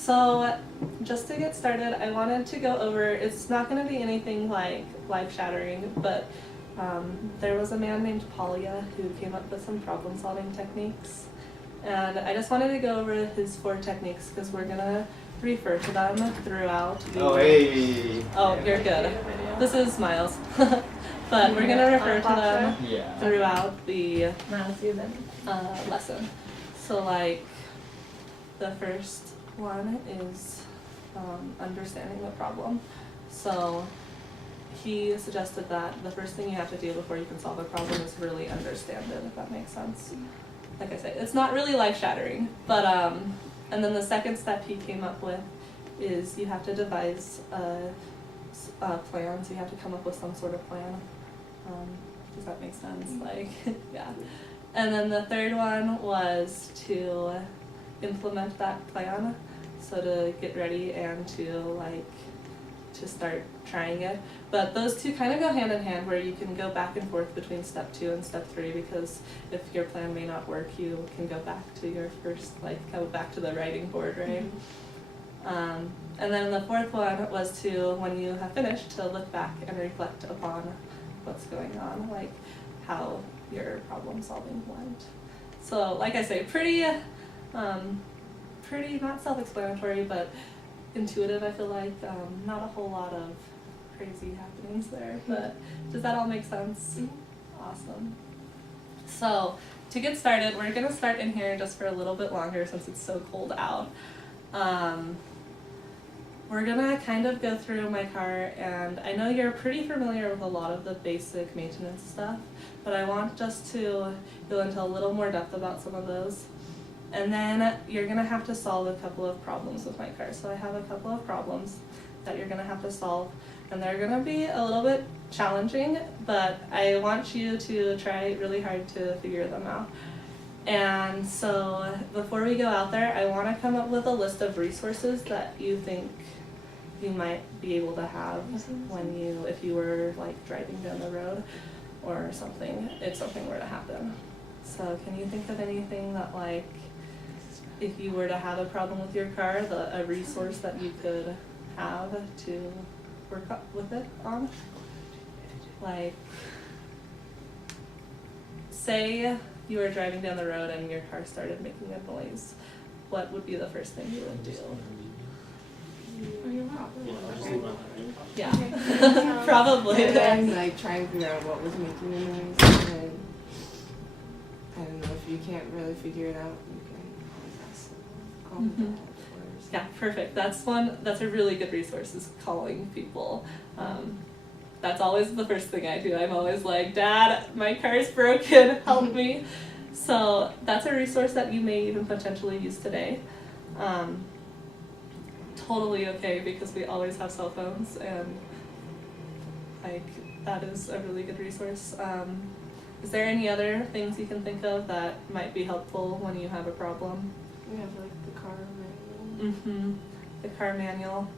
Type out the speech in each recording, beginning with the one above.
So just to get started, I wanted to go over, it's not going to be anything like life-shattering, but there was a man named Polya who came up with some problem-solving techniques. And I just wanted to go over his 4 techniques because we're going to refer to them throughout the... Oh, hey! Oh, you're good. This is Miles. But we're going to refer to them throughout the lesson. So like, the first one is understanding the problem. So he suggested that the first thing you have to do before you can solve a problem is really understand it, if that makes sense. Like I said, it's not really life-shattering, but and then the second step he came up with is you have to devise a plan, so you have to come up with some sort of plan. Does that make sense? Like, yeah. And then the third one was to implement that plan, so to get ready and to start trying it. But those two kind of go hand in hand, where you can go back and forth between step 2 and step 3, because if your plan may not work, you can go back to your first, go back to the writing board, right? And then the fourth one was to, when you have finished, to look back and reflect upon what's going on, like how your problem solving went. So like I say, pretty not self-explanatory, but intuitive, I feel like. Not a whole lot of crazy happenings there, but does that all make sense? Awesome. So to get started, we're gonna start in here just for a little bit longer since it's so cold out. We're gonna kind of go through my car, and I know you're pretty familiar with a lot of the basic maintenance stuff, but I want just to go into a little more depth about some of those. And then you're gonna have to solve a couple of problems with my car. So I have a couple of problems that you're gonna have to solve, and they're gonna be a little bit challenging, but I want you to try really hard to figure them out. And so before we go out there, I want to come up with a list of resources that you think you might be able to have when if you were driving down the road or something, if something were to happen. So can you think of anything that if you were to have a problem with your car, a resource that you could have to work up with it on? Say you were driving down the road and your car started making a noise. What would be the first thing you would do? Yeah, probably. And then try and figure out what was making the noise. And then, I don't know, if you can't really figure it out, you can always ask someone. Yeah, perfect. That's a really good resource, is calling people. That's always the first thing I do. I'm always like, Dad, my car's broken, help me. So that's a resource that you may even potentially use today. Totally okay, because we always have cell phones, and that is a really good resource. Is there any other things you can think of that might be helpful when you have a problem? We have the car manual. The car manual.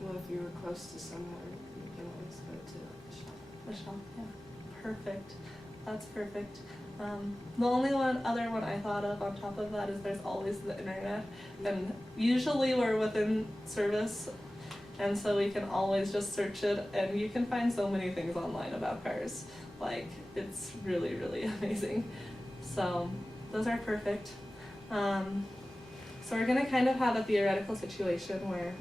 Well, if you were close to somewhere, you can always go to the shop. The shop, yeah. Perfect. That's perfect. The only other one I thought of on top of that is there's always the internet, and usually we're within service, and so we can always just search it, and you can find so many things online about cars. It's really, really amazing. So those are perfect. So we're gonna kind of have a theoretical situation where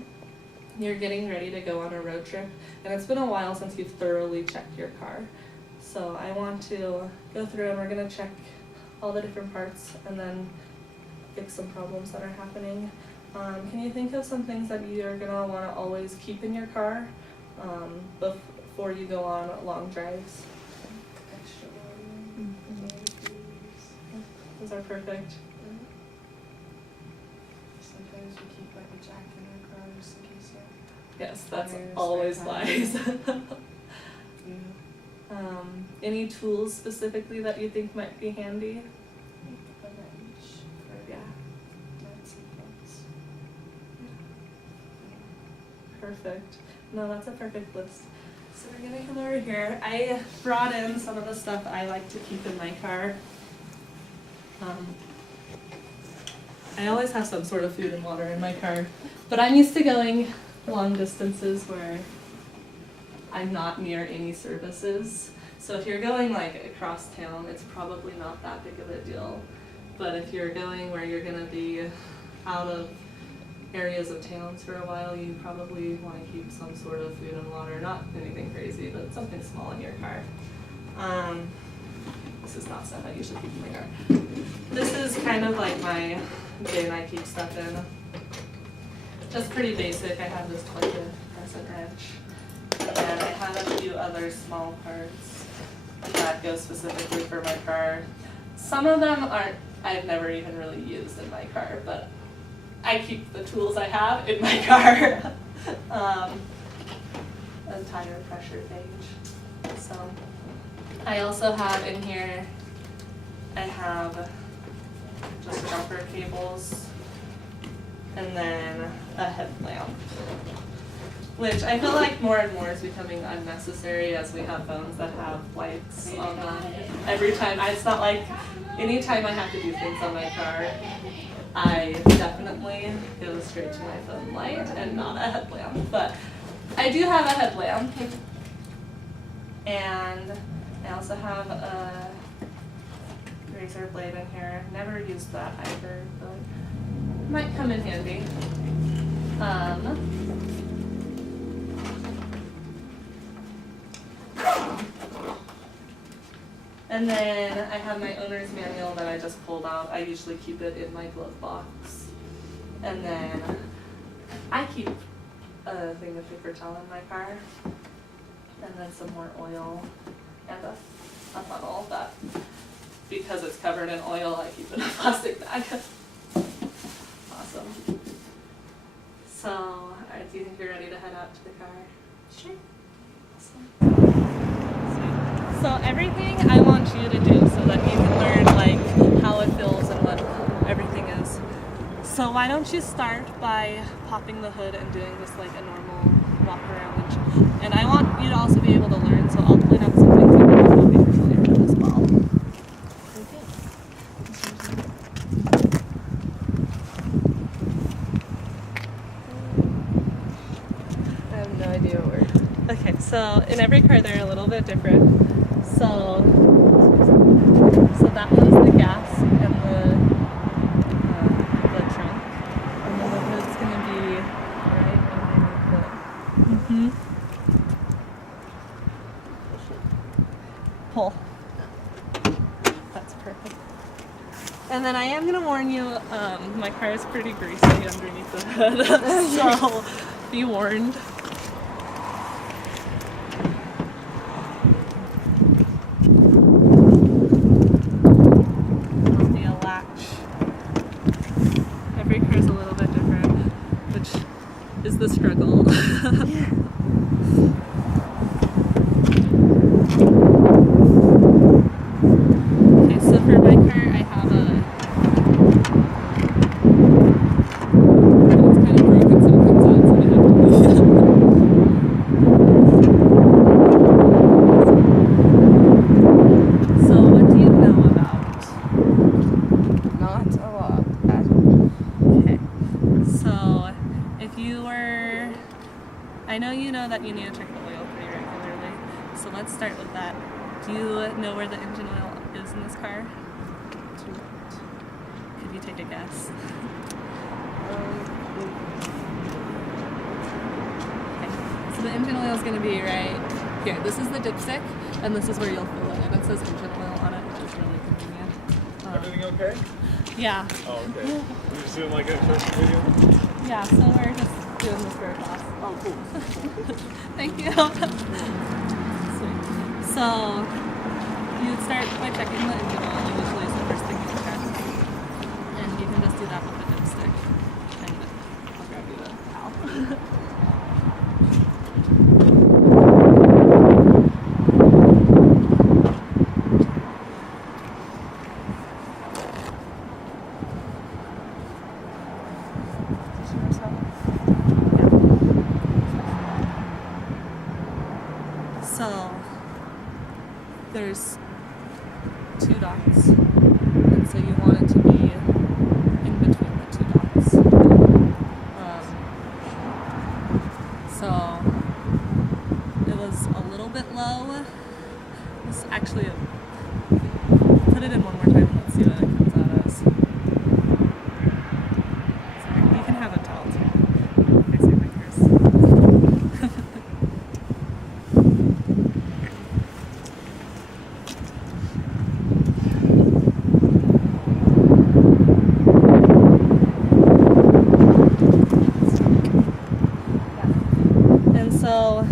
you're getting ready to go on a road trip, and it's been a while since you've thoroughly checked your car. So I want to go through, and we're gonna check all the different parts and then fix some problems that are happening. Can you think of some things that you're gonna wanna always keep in your car before you go on long drives? Extra water. Those are perfect. Sometimes we keep a jack in our car just in case. Yes, that's Tires, always tires. wise. Any tools specifically that you think might be handy? A wrench. Yeah. Nuts and bolts. Perfect. No, that's a perfect list. So we're gonna come over here. I brought in some of the stuff I like to keep in my car. I always have some sort of food and water in my car, but I'm used to going long distances where I'm not near any services. So if you're going like across town, it's probably not that big of a deal. But if you're going where you're gonna be out of areas of towns for a while, you probably want to keep some sort of food and water, not anything crazy, but something small in your car. This is not stuff I usually keep in my car. This is kind of like my bin I keep stuff in. Just pretty basic. I have this like a crescent wrench, and I have a few other small parts that go specifically for my car. Some of them I've never even really used in my car, but I keep the tools I have in my car. A tire pressure gauge. So I also have in here, I have just jumper cables and then a headlamp, which I feel like more and more is becoming unnecessary as we have phones that have lights on them every time. It's not like anytime I have to do things on my car, I definitely go straight to my phone light and not a headlamp. But I do have a headlamp, and I also have a razor blade in here. Never used that either, but might come in handy. And then I have my owner's manual that I just pulled out. I usually keep it in my glove box. And then I keep a thing of paper towel in my car. And then some more oil and a funnel that, because it's covered in oil, I keep it in a plastic bag. Awesome. So, do you think you're ready to head out to the car? Sure. Awesome. So everything I want you to do so that you can learn like how it feels and what everything is. So why don't you start by popping the hood and doing this like a normal walk around. And I want you to also be able to learn, so I'll point out some things that you'll be familiar with as well. I have no idea where. Okay, so in every car they're a little bit different. So that was the gas and the trunk, and then the hood's gonna be right underneath it. Pull. That's perfect. And then I am gonna warn you, my car is pretty greasy underneath the hood, so be warned. The struggle. Okay, so for my car I have it's kind of broken, so it comes out, so I have to So what do you know about? Not a lot at all. Okay, so if you were, I know you know that you need to check the oil pretty regularly, so let's start with that. Do you know where the engine oil is in this car? Could you take a guess? Okay. So the engine oil is going to be right here. This is the dipstick, and this is where you'll fill it, and it says engine oil on it, which is really convenient. Everything okay? Yeah. Oh, okay. We're just doing like a first video? Yeah, so we're just doing this for a class. Oh, cool. Thank you. Sweet. So, you would start by checking the engine oil, usually is the first thing you check. And you can just do that with a dipstick. And I'll grab you the towel. 2 dots, and so you want it to be in between the 2 dots. So it was a little bit low. This actually, put it in one more time and let's see what it comes out as. Sorry, you can have a towel too. I say my curse. And so,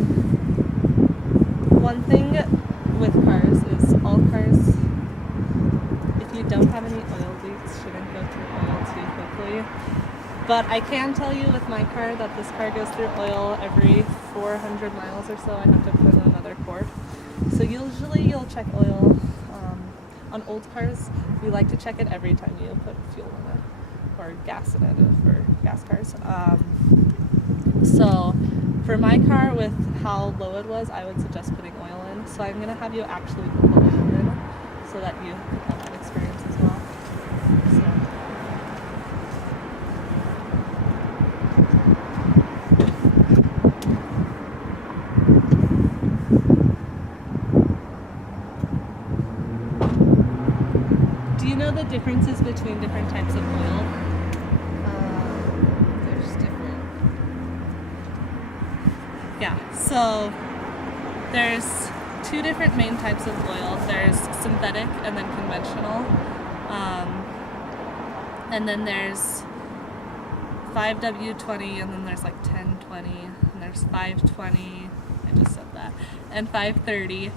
one thing with cars is all cars, if you don't have any oil leaks, shouldn't go through oil too quickly. But I can tell you with my car that this car goes through oil every 400 miles or so. I have to put in another quart. So usually you'll check oil. On old cars, we like to check it every time you put fuel in it, or gas in it for gas cars. So for my car, with how low it was, I would suggest putting oil in. So I'm going to have you actually put the oil in so that you can have that experience as well. Do you know the differences between different types of oil? There's different. Yeah, so there's 2 different main types of oil. There's synthetic and then conventional. And then there's 5W20, and then there's like 1020, and there's 520, I just said that, and 530.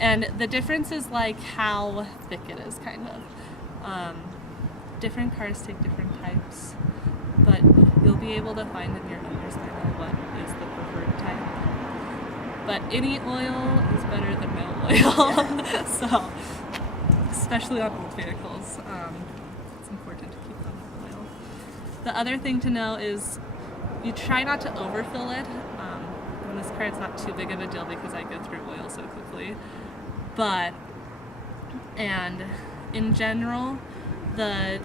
And the difference is like how thick it is, kind of. Different cars take different types, but you'll be able to find in your owner's manual what is the preferred type. But any oil is better than no oil. Yeah. So, especially on old vehicles, it's important to keep them with oil. The other thing to know is you try not to overfill it. On this car, it's not too big of a deal because I go through oil so quickly. And in general,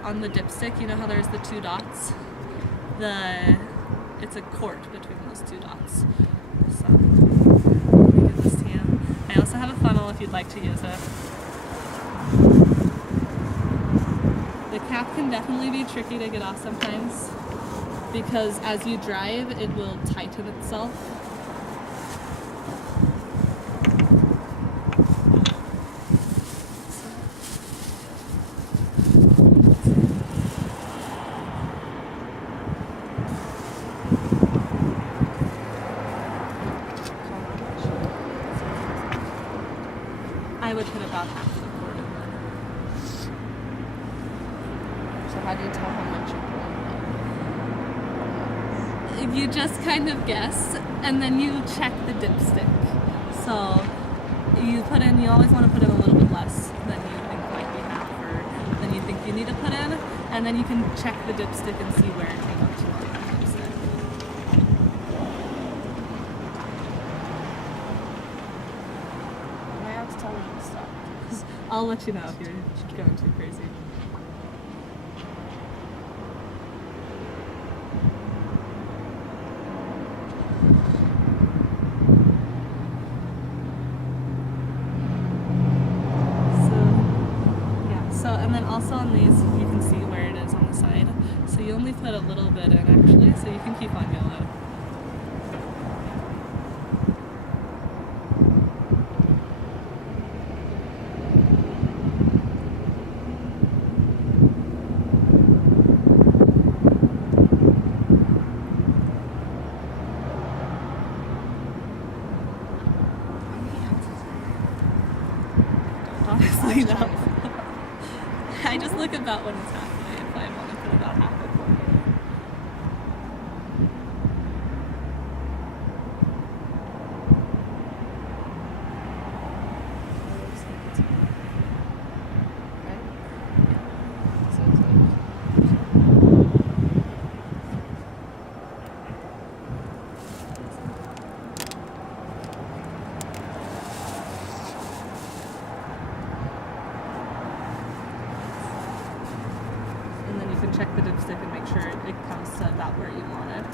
on the dipstick, you know how there's the 2 dots? It's a quart between those 2 dots. So, let me give this to you. I also have a funnel if you'd like to use it. The cap can definitely be tricky to get off sometimes because as you drive, it will tighten itself. I would put about half the quart in there. So how do you tell how much you're putting? You just kind of guess, and then you check the dipstick. So you always want to put in a little bit less than you think might be half, or than you think you need to put in, and then you can check the dipstick and see where it came up to on the dipstick. I have to tell them to stop. I'll let you know if you're going too crazy. And then also on these, you can see where it is on the side. So you only put a little bit in actually, so you can keep on going. Honestly, no. I just look about when it's halfway if I want to put about half a quart in. can check the dipstick and make sure it comes to about where you want it.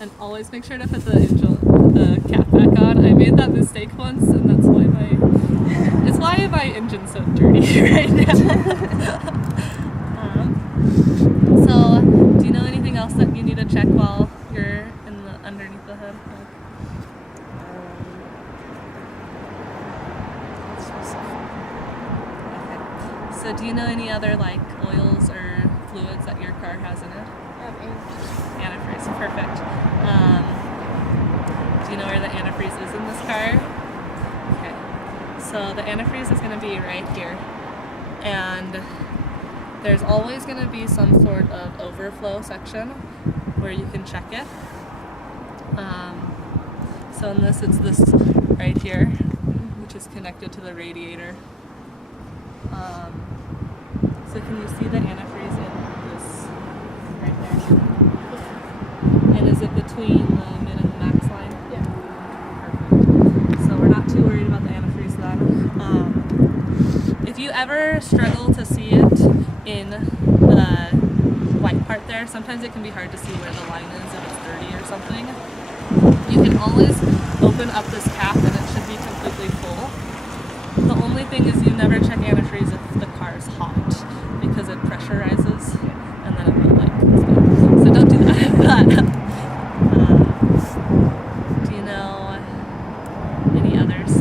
And always make sure to put the cap back on. I made that mistake once, and that's why my engine's so dirty right now. So, do you know anything else that you need to check while you're underneath the hood? Okay. So, do you know any other like oils or fluids that your car has in it? Antifreeze, perfect. Do you know where the antifreeze is in this car? Okay. So the antifreeze is going to be right here. And there's always going to be some sort of overflow section where you can check it. So in this, it's this right here, which is connected to the radiator. So can you see the antifreeze in this right there? And is it between the min and the max line? Yeah. Perfect. So we're not too worried about the antifreeze then. If you ever struggle to see it in the white part there, sometimes it can be hard to see where the line is if it's dirty or something. You can always open up this cap and it should be completely full. The only thing is you never check antifreeze if the car is hot because it pressurizes and then it will like explode. So don't do that. But do you know any others?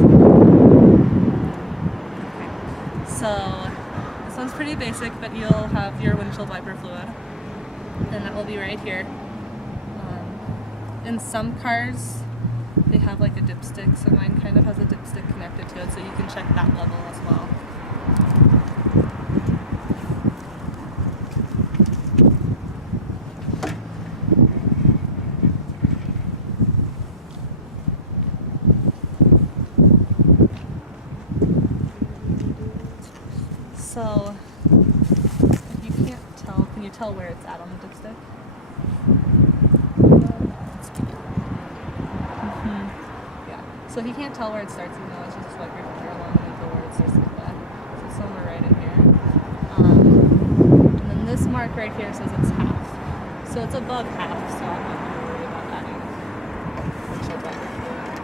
Okay. So this one's pretty basic, but you'll have your windshield wiper fluid, and that will be right here. In some cars, they have like a dipstick, so mine kind of has a dipstick connected to it, so you can check that level as well. So, if you can't tell, can you tell where it's at on the dipstick? Yeah. So he can't tell where it starts, even though it's just like your finger along and go where it starts to get back. So somewhere right in here. And then this mark right here says it's half. So it's above half, so I'm not going to worry about adding windshield wiper fluid.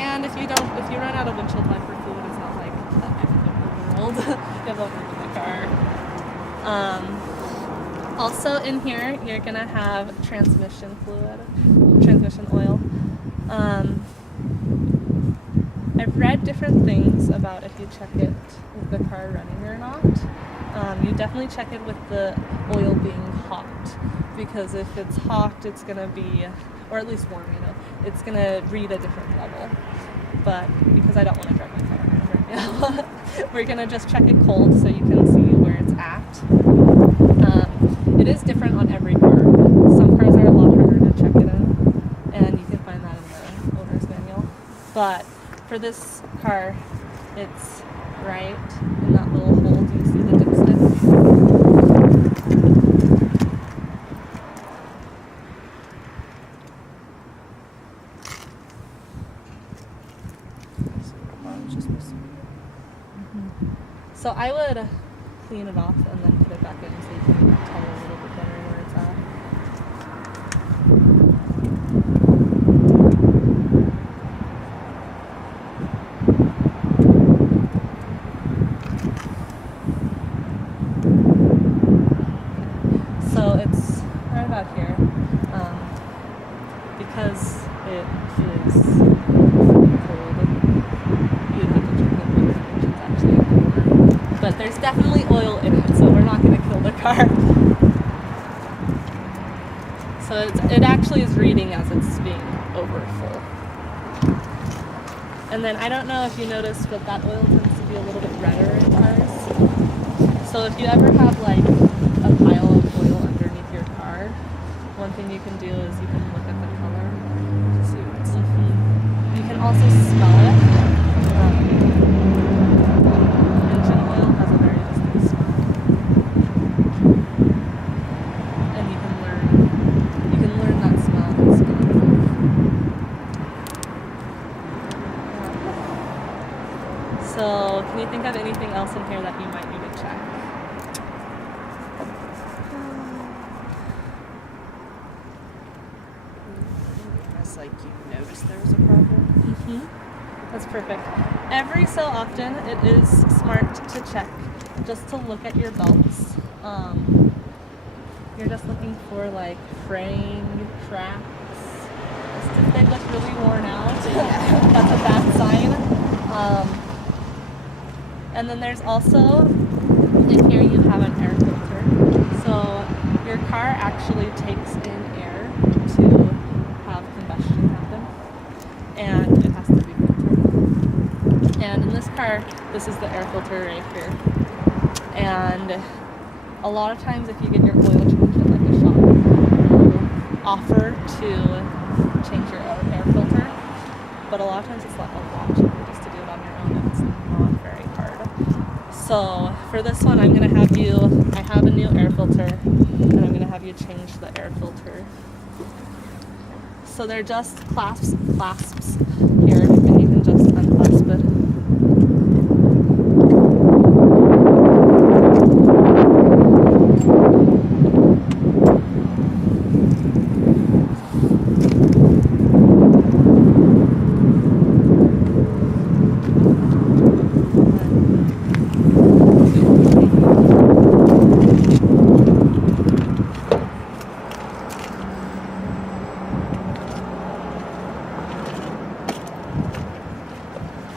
And if you run out of windshield wiper fluid, it's not like the end of the world. It won't ruin the car. Also in here, you're gonna have transmission oil. I've read different things about if you check it with the car running or not. You definitely check it with the oil being hot, because if it's hot, it's gonna be, or at least warm, it's gonna read a different level. But because I don't want to drive my car right now, we're gonna just check it cold so you can see where it's at. It is different on every car. Some cars are a lot harder to check it in, and you can find that in the owner's manual. But for this car, it's right in that little hole. Do you see the dipstick? So I would clean it off and then put it back in so you can tell a little bit better where it's at. So it's right about here, because it is cold. You'd have to check it with the engines actually. But there's definitely oil in it, so we're not going to kill the car. So it actually is reading as it's being over full. And then I don't know if you noticed, but that oil tends to be a little bit redder in cars. So if you ever have like a pile of oil underneath your car, one thing you can do is you can look at the color to see what's You can also smell it. Engine oil has a very distinct smell. And you can learn that smell and smell it. So, can you think of anything else in here that you might need to check? It's like you noticed there was a problem. That's perfect. Every so often, it is smart to check, just to look at your belts. You're just looking for like fraying, cracks. If they look really worn out, that's a bad sign. And then there's also, in here you have an air filter. So your car actually takes in air to have combustion happen. And it has to be filtered. And in this car, this is the air filter right here. And a lot of times if you get your oil changed at like a shop, they'll offer to change your air filter. But a lot of times it's like a lot cheaper just to do it on your own, and it's not very hard. So for this one, I have a new air filter, and I'm going to have you change the air filter. So they're just clasps here, and you can just unclasp it.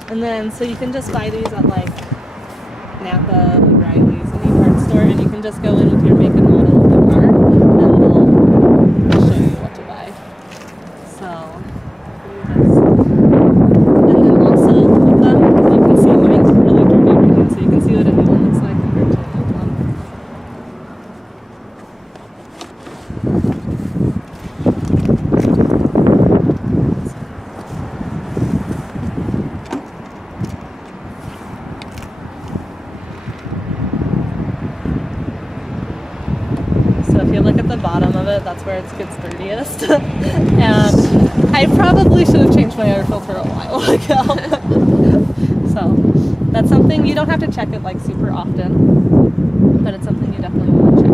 And then, so you can just buy these at like Napa, O'Reilly's, any parts store, and you can just go in with your make and model of the car, and they'll show you what to buy. So, and then also with them, you can see mine's really dirty right now, so you can see what a new one looks like compared to an old one. So if you look at the bottom of it, that's where it gets dirtiest. And I probably should have changed my air filter a while ago. So that's something, you don't have to check it like super often, but it's something you definitely want to check.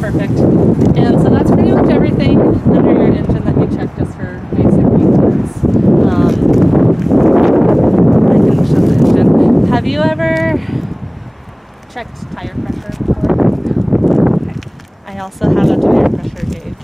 Perfect. And so that's pretty much everything under your engine that you check just for basic maintenance. I can show the engine. Have you ever checked tire pressure before? Okay. I also have a tire pressure gauge.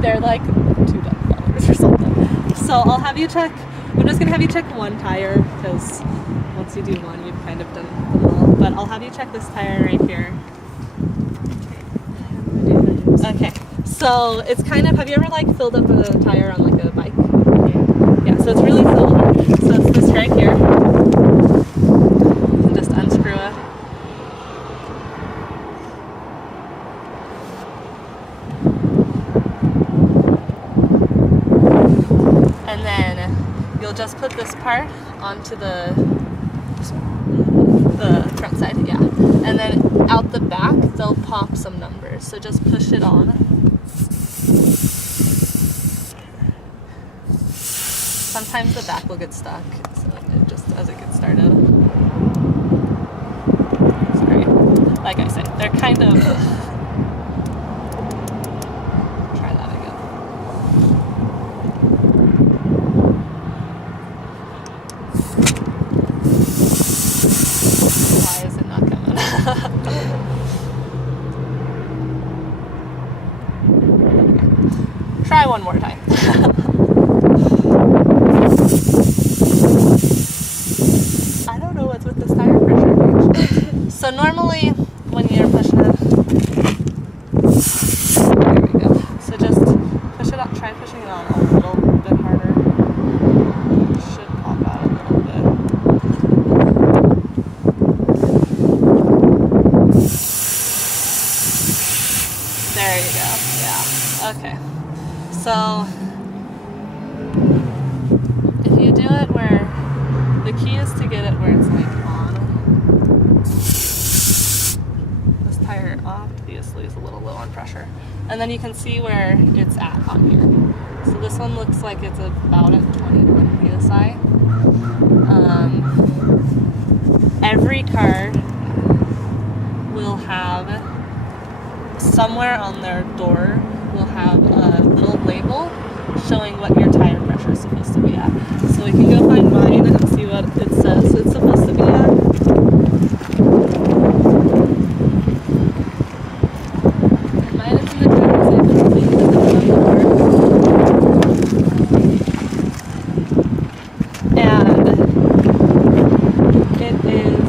They're like $2 or something. So I'll have you check, I'm just going to have you check one tire, because once you do one, you've kind of done them all. But I'll have you check this tire right here. Okay, so it's kind of, have you ever like filled up a tire on like a bike? Yeah, so it's really similar. So it's this right here. You can just unscrew it. just put this part onto the front side, yeah. And then out the back, they'll pop some numbers. So just push it on. Sometimes the back will get stuck, so just as it gets started. Sorry. Like I said, they're kind of... Try that again. Why is it not coming? Try one more time. I don't know what's with this tire pressure gauge. So normally when you're pushing it, there we go. So just push it up, try pushing it on a little bit harder. It should pop out a little bit. There you go. Yeah. Okay. So if you do it where the key is to get it where it's like on. This tire obviously is a little low on pressure. And then you can see where it's at on here. So this one looks like it's about at 21 psi. Every car will have somewhere on their door will have a little label showing what your tire pressure is supposed to be at. So we can go find mine and see what it says it's supposed to be at. Mine is in the driver's side, but it's on the and it is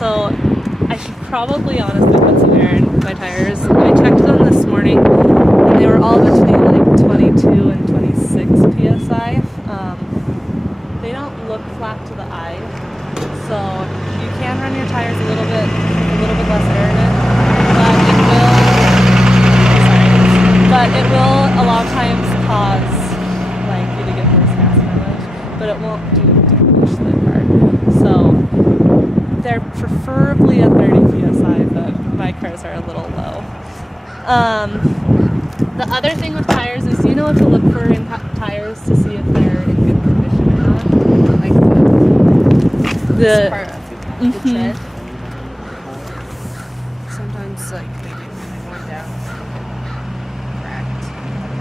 So I should probably honestly put some air in my tires. I checked them this morning and they were all between like 22 and 26 psi. They don't look flat to the eye, so you can run your tires a little bit less air in it, but it will a lot of times cause like you to get worse gas mileage, but it won't push the car. So they're preferably at 30 psi, but my cars are a little low. The other thing with tires is you know what to look for in tires to see if they're in good condition or not. Like the part of the tread. Sometimes like they get really worn down, cracked.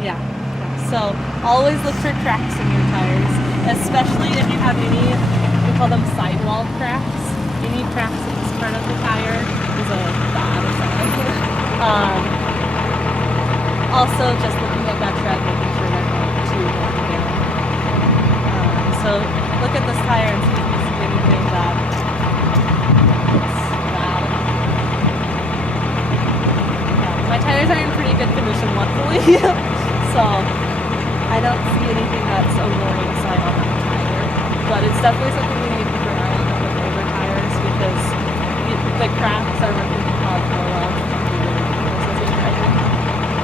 Yeah. So always look for cracks in your tires, especially if you have any. We call them sidewall cracks. Any cracks in this part of the tire is a bad sign. Also, just looking at that tread, making sure they're not too worn down. So look at this tire and see if you see anything that is bad. My tires are in pretty good condition, luckily. So I don't see anything that's a warning sign on the tire. But it's definitely something we need to keep an eye on with older tires because the cracks are what can cause more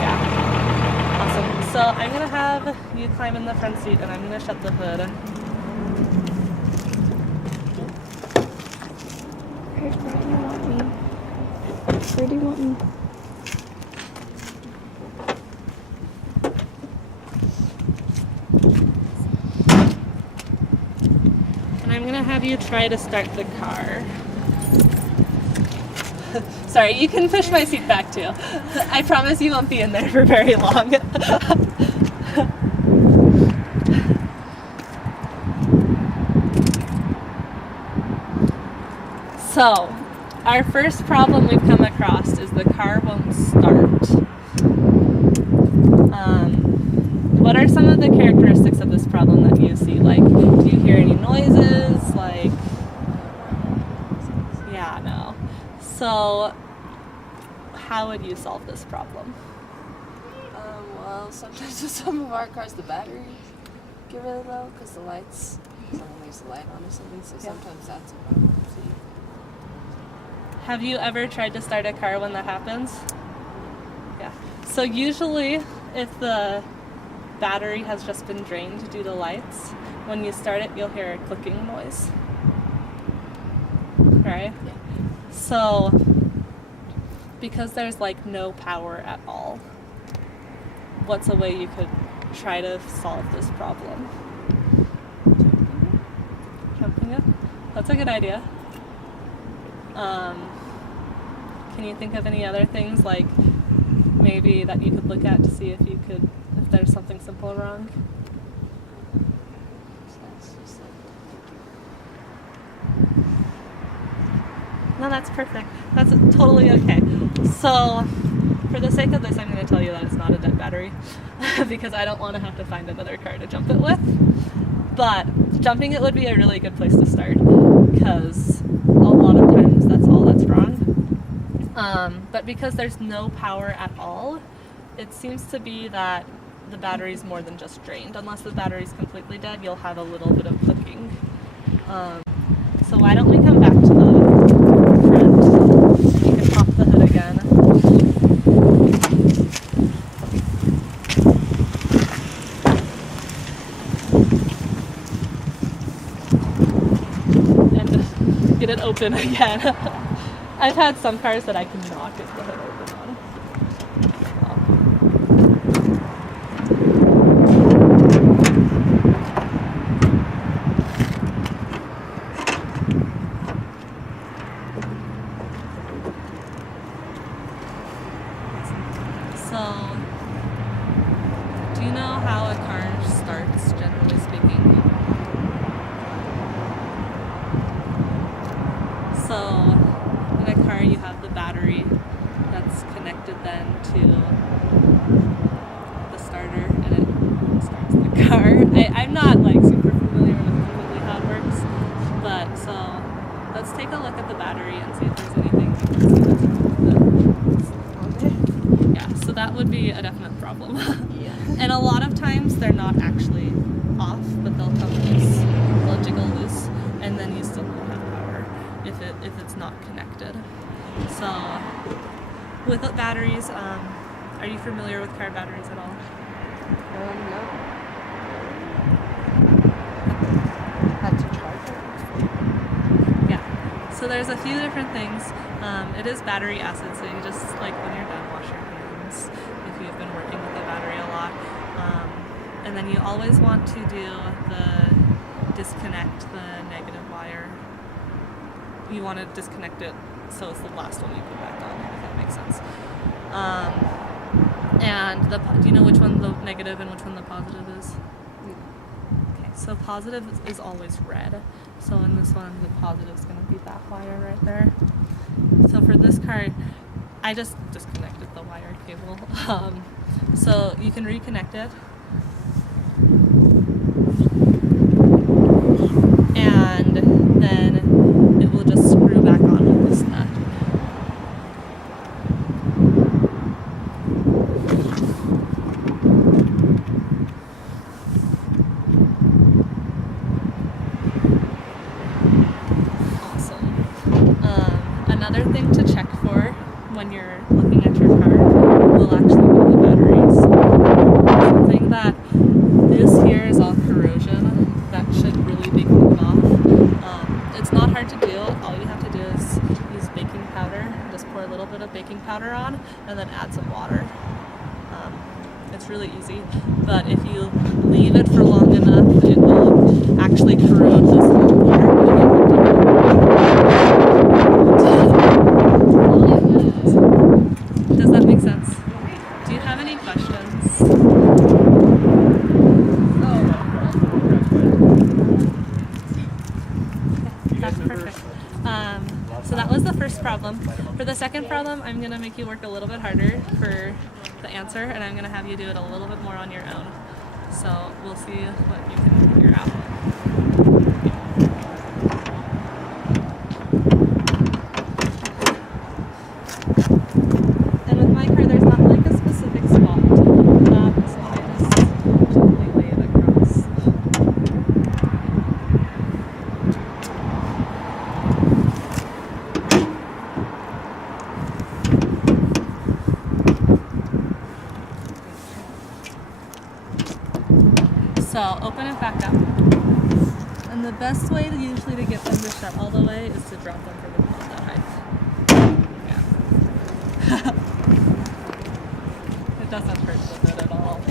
Yeah. Awesome. So I'm going to have you climb in the front seat and I'm going to shut the hood. Where do you want me? I'm gonna have you try to start the car. Sorry, you can push my seat back too. I promise you won't be in there for very long. So, our first problem we've come across is the car won't start. What are some of the characteristics of this problem that you see? Like, do you hear any noises? Like, yeah, no. So, how would you solve this problem? Well, Well, sometimes with some of our cars, the batteries get really low because the lights, someone leaves the light on or something, so sometimes that's a problem. Have you ever tried to start a car when that happens? Yeah. So usually, if the battery has just been drained due to lights, when you start it, you'll hear a clicking noise. Right? Yeah. So, because there's like no power at all, what's a way you could try to solve this problem? Jumping it? That's a good idea. Can you think of any other things like maybe that you could look at to see if there's something simple wrong? No, that's perfect. That's totally okay. So, for the sake of this, I'm going to tell you that it's not a dead battery because I don't want to have to find another car to jump it with. But jumping it would be a really good place to start because a lot of times that's all that's wrong. But because there's no power at all, it seems to be that the battery's more than just drained. Unless the battery's completely dead, you'll have a little bit of clicking. So why don't we come back to the front? You can pop the hood again. And just get it open again. I've had some cars that I cannot get the hood open on. So, do you know how a car starts, generally speaking? So, in a car you have the battery that's connected then to the starter and it starts the car. I'm not like super familiar with completely how it works, but so let's take a look at the battery and see if there's anything we can see that's wrong with it. Yeah, so that would be a definite problem. Yeah. And a lot of times they're not actually off, but they'll come loose, they'll jiggle loose, and then you still won't have power if it's not connected. So with batteries, are you familiar with car batteries at all? No. Had to charge it. Yeah. So there's a few different things. It is battery acid, so you just like when you're done, wash your hands if you've been working with the battery a lot. And then you always want to do disconnect the negative wire. You want to disconnect it so it's the last one you put back on, if that makes sense. And do you know which one the negative and which one the positive is? Okay, so positive is always red. So in this one, the positive is going to be that wire right there. So for this car, I just disconnected the wire cable. So you can reconnect it. And then it will just screw back on with this nut. Awesome. Another thing to check for when you're looking at your car will actually be the batteries. Something that this here is all corrosion that should really be cleaned off. It's not hard to do. All you have to do is use baking powder. Just pour a little bit of baking powder on and then add some water. It's really easy, but if you leave it for long enough, it will actually corrode this whole part. Does that make sense? Do you have any questions? That's perfect. So that was the first problem. For the second problem, I'm going to make you work a little bit harder for the answer, and I'm going to have you do it a little bit more on your own. So we'll see what you can figure out. And with my car, there's not like a specific spot. back up. And the best way usually to get them to shut all the way is to drop them from about that height. Yeah. It doesn't hurt with it at all.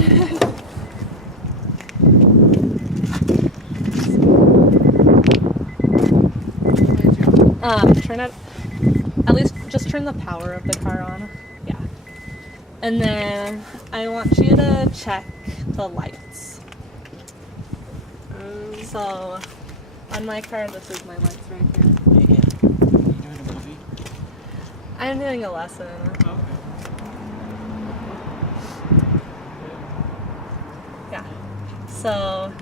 Turn it, at least just turn the power of the car on. Yeah. And then I want you to check the lights. So on my car, this is my lights right here. Yeah. You doing a movie? I'm doing a lesson. Okay. Yeah. So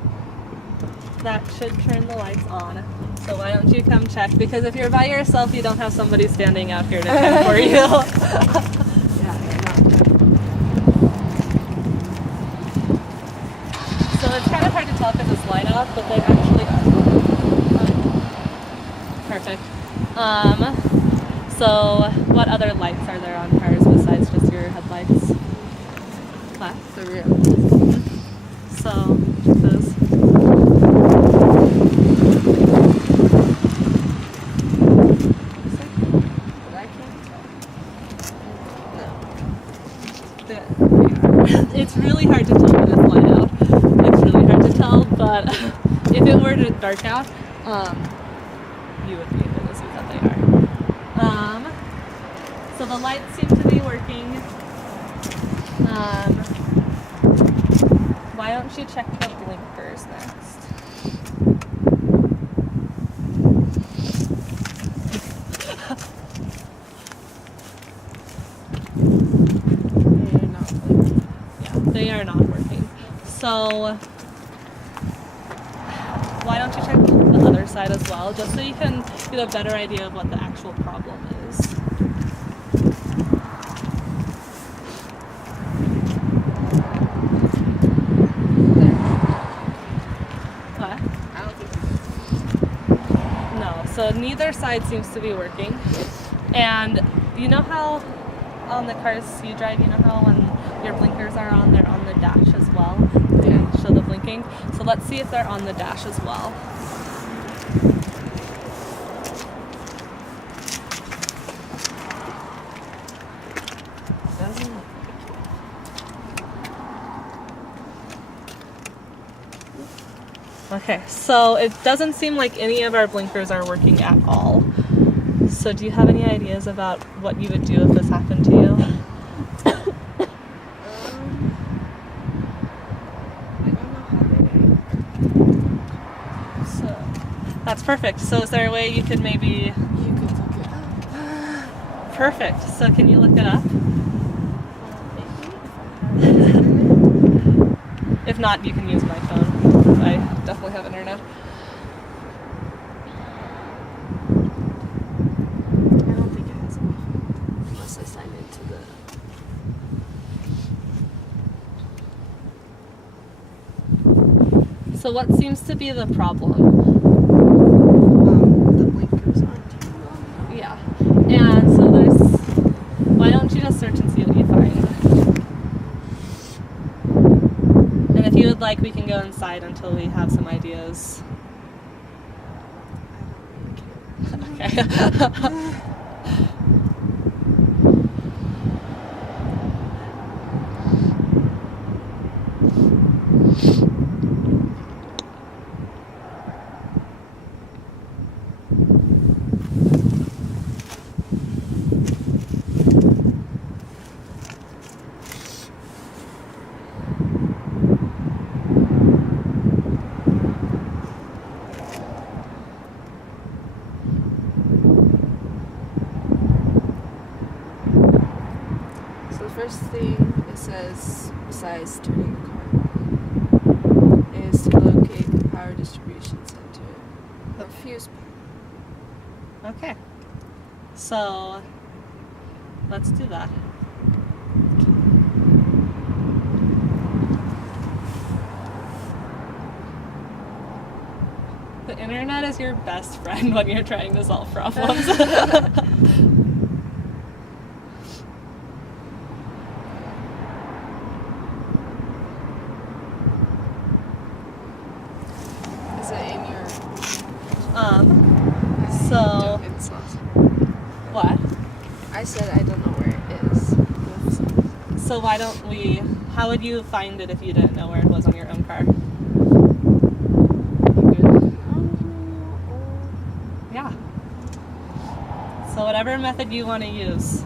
that should turn the lights on. So why don't you come check? Because if you're by yourself, you don't have somebody standing out here to check for you. So it's kind of hard to tell because it's light out, but they actually are. Perfect. So what other lights are there on cars besides just your headlights? What? The rear. So those. But I can't tell. It's really hard to tell when it's light out. It's really hard to tell, but if it were to dark out, you would be able to see that they are. So the lights seem to be working. Why don't you check the blinkers next? They are not working. So why don't you check the other side as well, just so you can get a better idea of what the actual problem is. What? I don't think No, so neither side seems to be working. And you know how on the cars you drive, you know how when your blinkers are on, they're on the dash as well? They show the blinking. So let's see if they're on the dash as well. doesn't look Okay, so it doesn't seem like any of our blinkers are working at all. So do you have any ideas about what you would do if this happened to you? I don't know how they So that's perfect. So is there a way you could maybe... You could look it up. Perfect. So can you look it up? If not, you can use my phone. I definitely have internet. I don't think it has enough. Unless I sign into the... So what seems to be the problem? The blinkers aren't too long. Yeah. And so there's... Why don't you just search and see what you find? And if you would like, we can go inside until we have some ideas. I don't really care. Okay. So the first thing it says, besides turning the car on, is to locate the power distribution center. The fuse panel. Okay. So let's do that. The internet is your best friend when you're trying to solve problems. So It's not. what? I said I don't know where it is. So why don't we? How would you find it if you didn't know where it was on your own car? Yeah. So whatever method you want to use.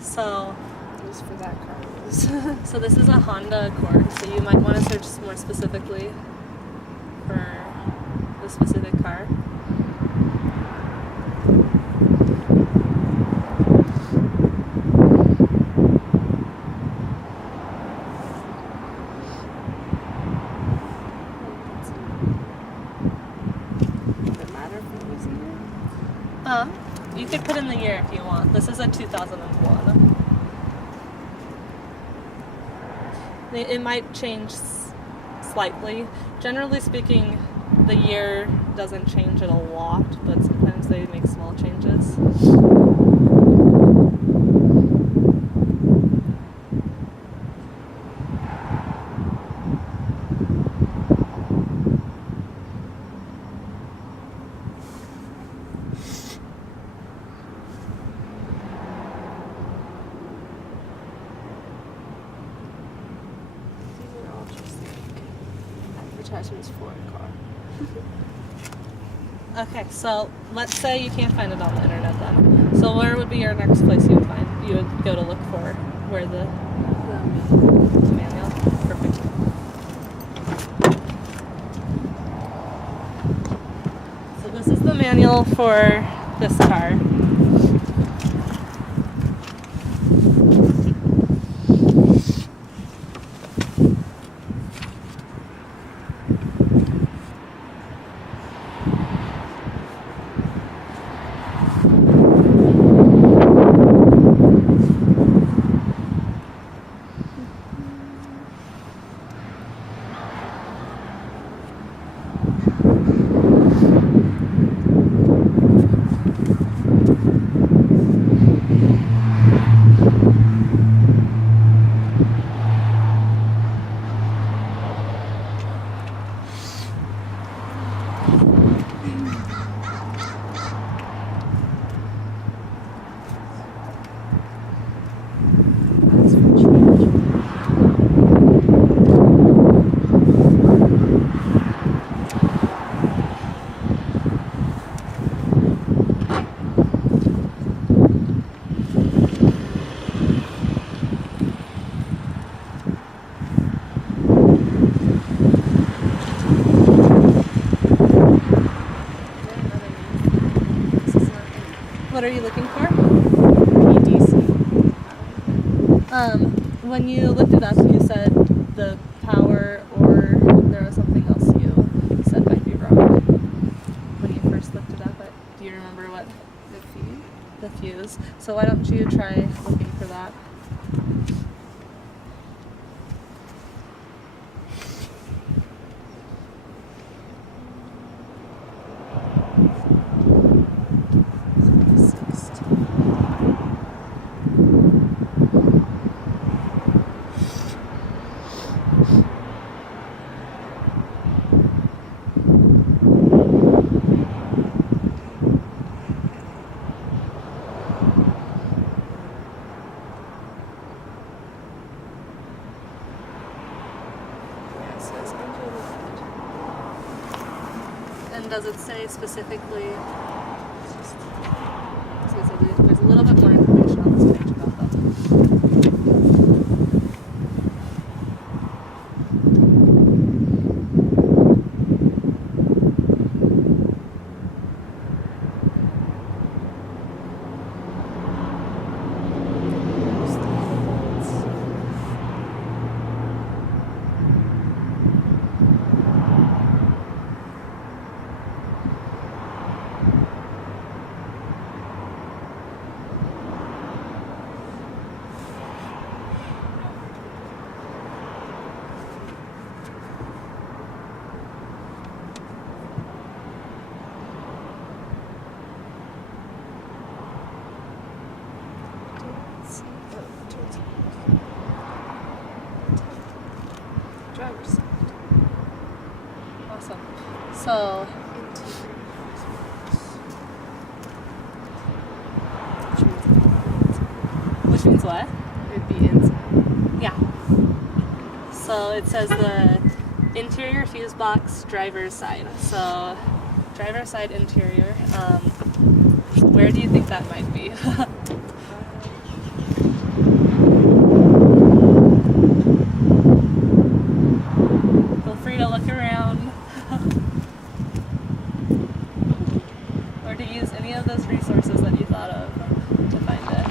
So Just for that car. So this is a Honda Accord, so you might want to search more specifically for the specific car. Does it matter if it was here? You could put in the year if you want. This is a 2001. It might change slightly. Generally speaking, the year doesn't change it a lot, but sometimes they make small changes. These are all just like advertisements for a car. Okay, so let's say you can't find it on the internet then. So where would be your next place you would find? You would go to look for where the manual? Perfect. So this is the manual for this car. That's for change. What are you looking for? EDC. When you looked it up, you said the power, or there was something else you said might be wrong when you first looked it up. But do you remember what The fuse. the fuse? So why don't you try looking for that? does it say specifically? So there's a little bit more information on this page about them. Driver's side. Awesome. So, which means what? It'd be inside. Yeah. So it says the interior fuse box, driver's side. So, driver's side interior. Where do you think that might be? Feel free to look around. Or to use any of those resources that you thought of to find it.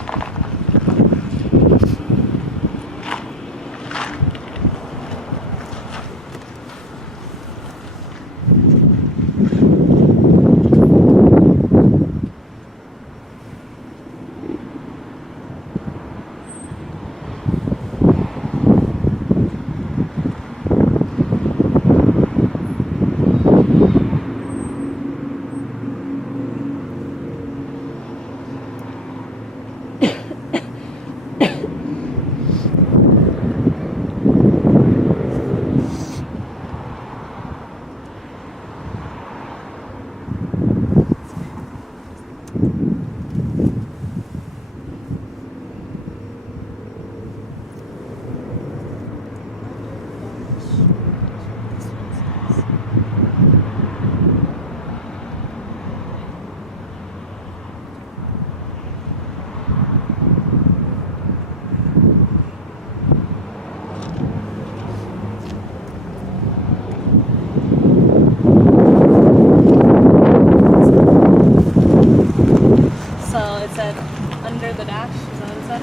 Under the dash, is that what it said?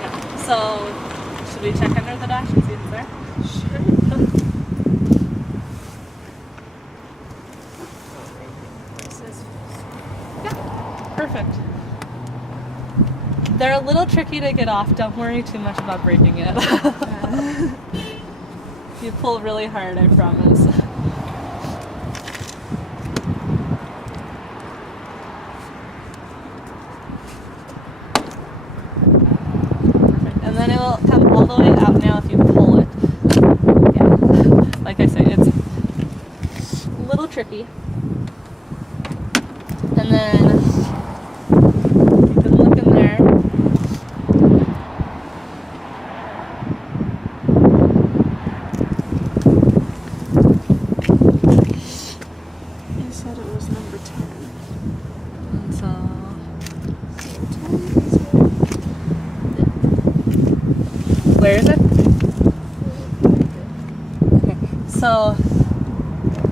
Yeah. So, should we check under the dash and see if it's there? Sure. Yeah, perfect. They're a little tricky to get off. Don't worry too much about breaking it. If you pull really hard, I promise. And then it will come all the way out now if you pull it. Yeah. Like I say, it's a little tricky. And then you can look in there. You said it was number 10. And so where is it? Okay. So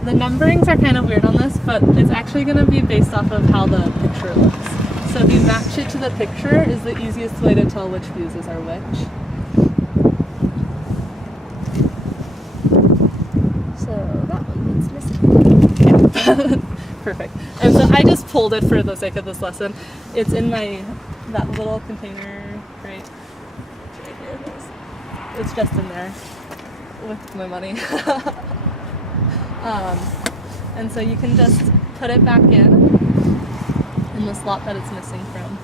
the numberings are kind of weird on this, but it's actually going to be based off of how the picture looks. So if you match it to the picture is the easiest way to tell which fuses are which. So that one that's missing. Perfect. And so I just pulled it for the sake of this lesson. It's in that little container, right? Right here it is. It's just in there with my money. And so you can just put it back in the slot that it's missing from.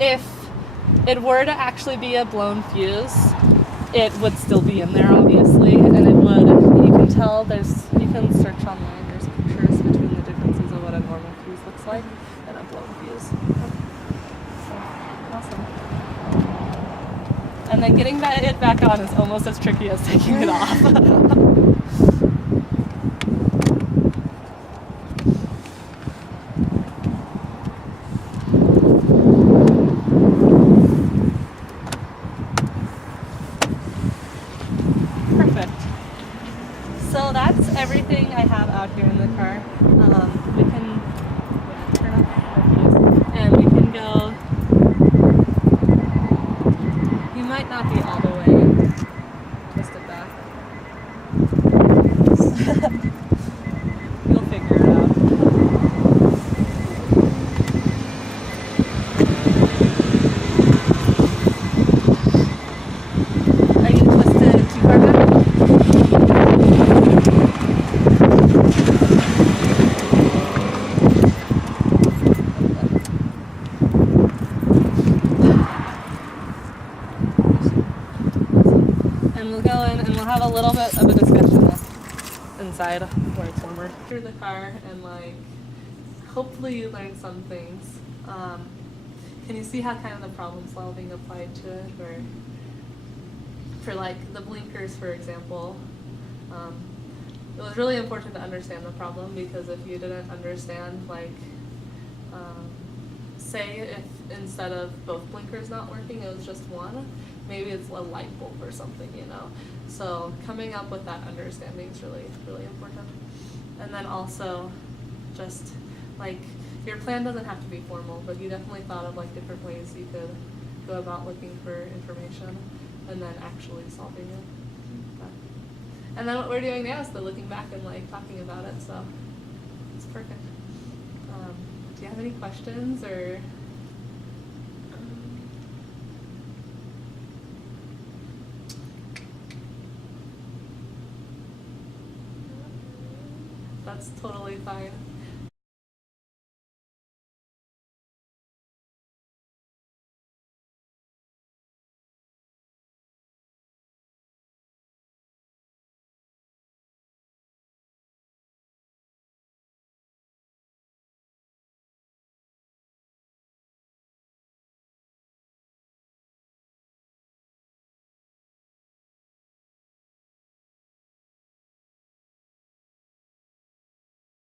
If it were to actually be a blown fuse, it would still be in there, obviously, and it would, you can tell you can search online, there's pictures between the differences of what a normal fuse looks like and a blown fuse. So, awesome. And then getting it back on is almost as tricky as taking it off. little bit of a discussion inside where it's warmer. Through the car and like hopefully you learned some things. Can you see how kind of the problem solving applied to it? Or for like the blinkers, for example, it was really important to understand the problem, because if you didn't understand, like, say if instead of both blinkers not working, it was just one, maybe it's a light bulb or something, you know. So coming up with that understanding is really, really important. And then also just like your plan doesn't have to be formal, but you definitely thought of like different ways you could go about looking for information and then actually solving it. And then what we're doing now is still looking back and like talking about it, so it's perfect. Do you have any questions or? That's totally fine.